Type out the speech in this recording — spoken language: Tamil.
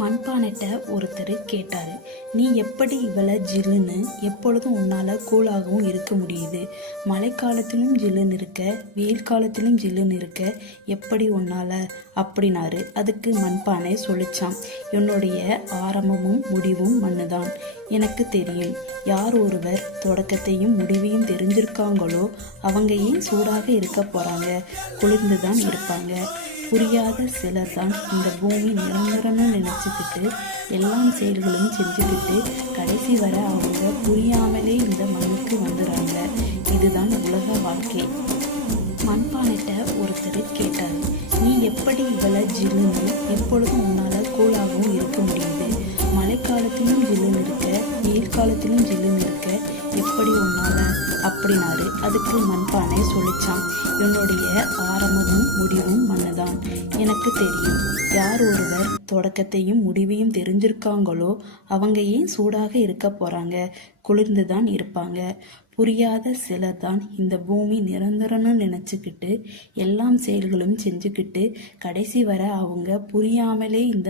மண்பானைட்ட ஒருத்தர் கேட்டாரு, நீ எப்படி இவ்வளோ ஜில்லுன்னு எப்பொழுதும் உன்னால் கூலாகவும் இருக்க முடியுது? மழைக்காலத்திலும் ஜில்லுன்னு இருக்க, வெயில் காலத்திலும் ஜில்லுன்னு இருக்க, எப்படி உன்னால் அப்படின்னாரு. அதுக்கு மண்பானை சொல்லிச்சான், என்னுடைய ஆரம்பமும் முடிவும் மண்ணு தான். எனக்கு தெரியும், யார் ஒருவர் தொடக்கத்தையும் முடிவையும் தெரிஞ்சிருக்காங்களோ அவங்க ஏன் சூடாக இருக்க போகிறாங்க, குளிர்ந்து தான் இருப்பாங்க. புரியாத சிலர் தான் இந்த பூமி நிரந்தரம்னு நினச்சிக்கிட்டு எல்லா செயல்களும் செஞ்சுக்கிட்டு கடைசி வர அவங்க புரியாமலே இந்த மண்ணுக்கு வந்துடுறாங்க. இதுதான் உலக வாழ்க்கை. மண்பானைட்ட ஒருத்தர் கேட்டார், நீ எப்படி இவ்வளோ ஜில்லுன்னு எப்பொழுதும் உன்னால் கூலாகவும் இருக்க முடியுது? மழைக்காலத்திலும் ஜில்லுன்னு இருக்க, வெயில் காலத்திலும் ஜில்லுன்னு இருக்க, எப்படி உன்னால் அப்படின்னாரு. அதுக்கு மண்பானை சொல்லிச்சான், என்னுடைய ஆரம்பமும் முடிவும் மண்ணு தான். எனக்கு தெரியும், யார் ஒருவர் தொடக்கத்தையும் முடிவையும் தெரிஞ்சிருக்காங்களோ அவங்க ஏன் சூடாக இருக்க போகிறாங்க, குளிர்ந்து தான் இருப்பாங்க. புரியாத சிலர் தான் இந்த பூமி நிரந்தரம்னு நினச்சிக்கிட்டு எல்லா செயல்களும் செஞ்சுக்கிட்டு கடைசி வர அவங்க புரியாமலே இந்த